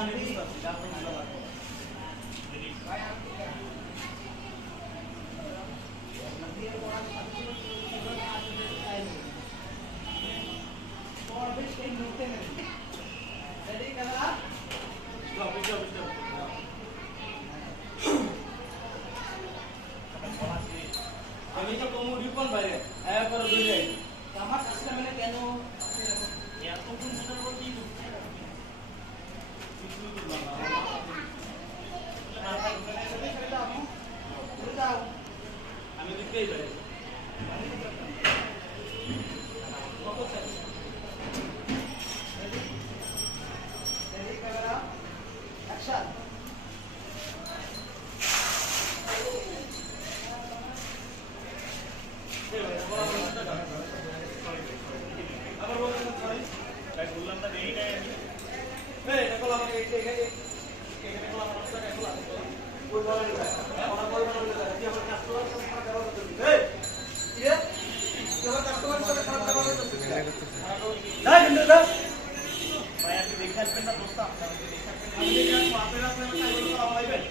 আমি বুঝতে পারছি আপনি বুঝতে পারছেন আমি তো কমু রিপন বাইরে আয়া করে দুই যাই আমার কাছে মানে কেন এত কোন সুন্দর কি আমি দেখতেই পাই আবার বললাম সরি তাই বললাম না এই নাই আমি এই দেখো আমাকে এখানে কোলা রাস্তা দেখো ওই বলা না ওরা বল বলা না কি আমার কাস্টমার সাথে খারাপ ব্যবহার করতে এই কি রে তোমার কাস্টমার সাথে খারাপ ব্যবহার করতে না কিন্তু দাও ভাই আপনি দেখে আসবেন না দোস্ত আপনি দেখে আসবেন আমি দেখে আসবো আপনারা আপনারা কাজ করতে আমাইবেন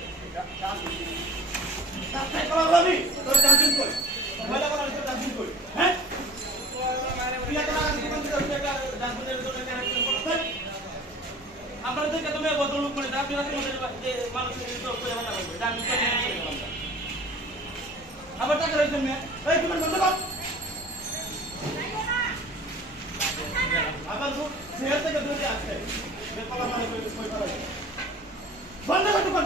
তাই করা বলি তোর জানতেন কই মহিলা করার তো জানতেন কই হ্যাঁ আপনাদের তুমি বদলুক করে দাও আপনারা তোমাদের যে মানুষের আবার টাকা রয়েছেন এই তুমি বন্ধ কর আবার সেহের থেকে দূরে আসছে বন্ধ কর দোকান